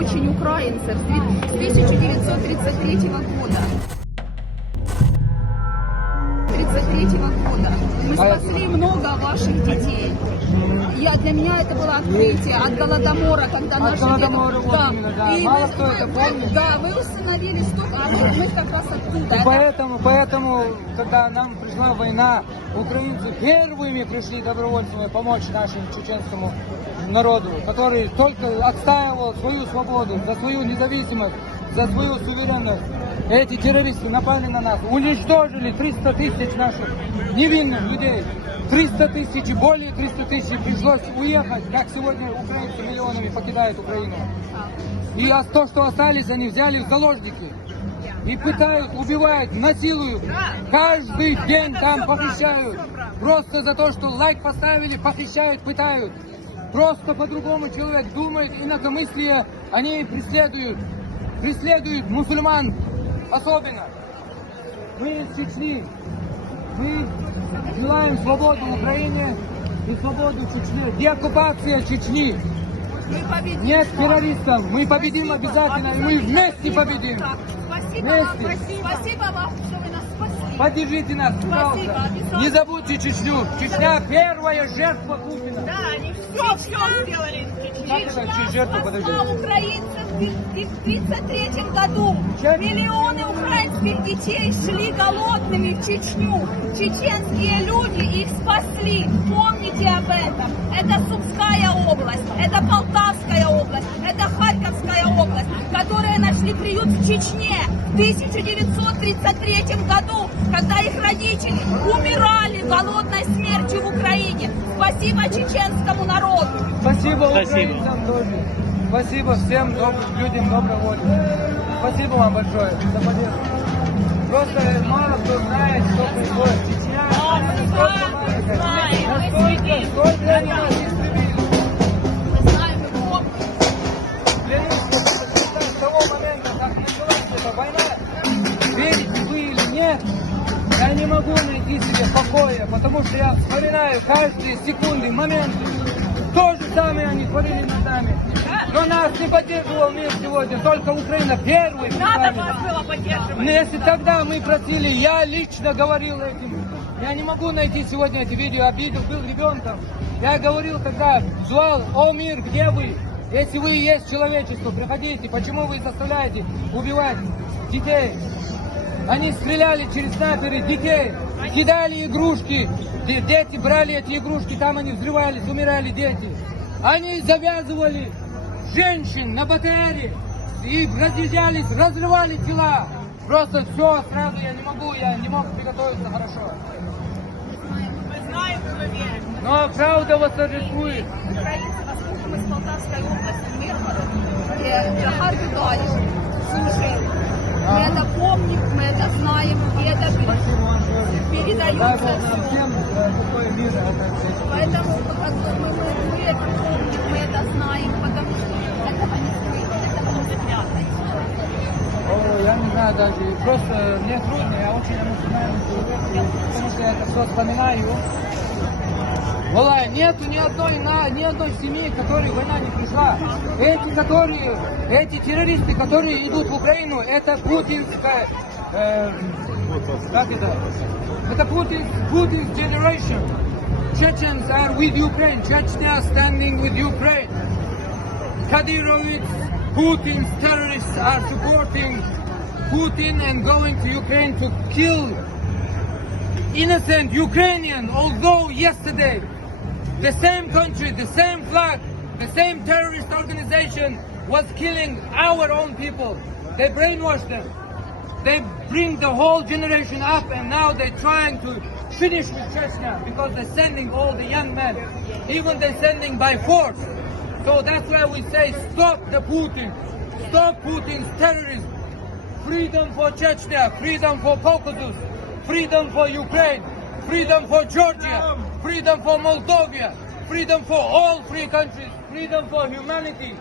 очень украинцев с 1933 года. 1933 года. Мы спасли много ваших детей. Для меня это было открытие от Голодомора, когда наши Голодомора, вот да. именно, да. И Мало кто это помнит. Да, вы установили столько, а мы как раз оттуда. И поэтому, когда нам пришла война, украинцы первыми пришли добровольцами помочь нашему чеченскому народу, который только отстаивал свою свободу, за свою независимость, за свою суверенность. Эти террористы напали на нас, уничтожили 300 тысяч наших невинных людей. 300 тысяч, более 300 тысяч пришлось уехать, как сегодня украинцы миллионами покидают Украину. И то, что остались, они взяли в заложники. И пытают, убивают, насилуют. Каждый день там похищают. Просто за то, что лайк поставили, похищают, пытают. Просто по-другому человек думает, инакомыслие, они преследуют. Преследуют мусульман особенно. Мы из Чечни. Мы желаем свободу Украине и свободу Чечне. Деоккупация Чечни. Нет террористов. Мы победим обязательно. И мы вместе победим. Спасибо вам, что вы нас спасли. Поддержите нас, пожалуйста. Не забудьте Чечню. Чечня первая жертва Путина. Да, они все сделали. Чечня спасла украинцев в 1933 году. Миллионы украинских детей шли голодными в Чечню. Чеченские люди их спасли. Помните об этом. Это Сумская область, это Полтавская область, это Харьковская область, которые нашли приют в Чечне в 1933 году, когда их родители умирали голодной смертью в Украине. Спасибо чеченскому народу. Спасибо украинцам тоже. Спасибо всем добрым людям доброй воли. Спасибо вам большое за поддержку. Просто мало кто знает, что происходит. Чечня, сколько они нас истребили. Мы знаем, мы помним. С того момента, как началась эта война, верите вы или нет, я не могу найти себе покоя, потому что я вспоминаю каждые секунды, моменты. То же самое они творили над нами. Но нас не поддерживал мир сегодня, только Украина первый. Надо вас было поддерживать. Но если тогда мы просили, я лично говорил этим. Я не могу найти сегодня эти видео, обидел, был ребенком. Я говорил тогда, звал, о мир, где вы? Если вы и есть человечество, приходите. Почему вы заставляете убивать детей? Они стреляли через снайперы детей, кидали игрушки. Дети брали эти игрушки, там они взрывались, умирали дети. Они завязывали женщин на БТРе и разъезжались, разрывали тела. Просто все сразу я не мог приготовиться хорошо. Мы знаем, мы верим. Но правда восторжествует. Украинцы воскресом из Полтавской области, Миргород, Захар Гудович, служил. Мы это помним, мы это знаем, и это передается нам всем такое мир. Поэтому мы это помним, мы это знаем, потому что этого не скрыть, этого не запрятать. О, я не знаю даже, просто мне трудно, я очень эмоциональный человек, потому что я это все вспоминаю. Вала, нету ни одной семьи, к которой война не пришла. Эти террористы, которые идут в Украину, это путинская, как это? Это Putin's generation. Chechens are with Ukraine. Chechnya standing with Ukraine. Kadirovich, Putin's terrorists are supporting Putin and going to Ukraine to kill innocent Ukrainian. Although yesterday, the same country, the same flag, the same terrorist organization was killing our own people. They brainwash them. They bring the whole generation up, and now they're trying to finish with Chechnya because they're sending all the young men. Even they're sending by force. So that's why we say stop the Putin. Stop Putin's terrorism. Freedom for Chechnya. Freedom for Caucasus. Freedom for Ukraine. Freedom for Georgia. Freedom for Moldova. Freedom for all free countries. Freedom for humanity.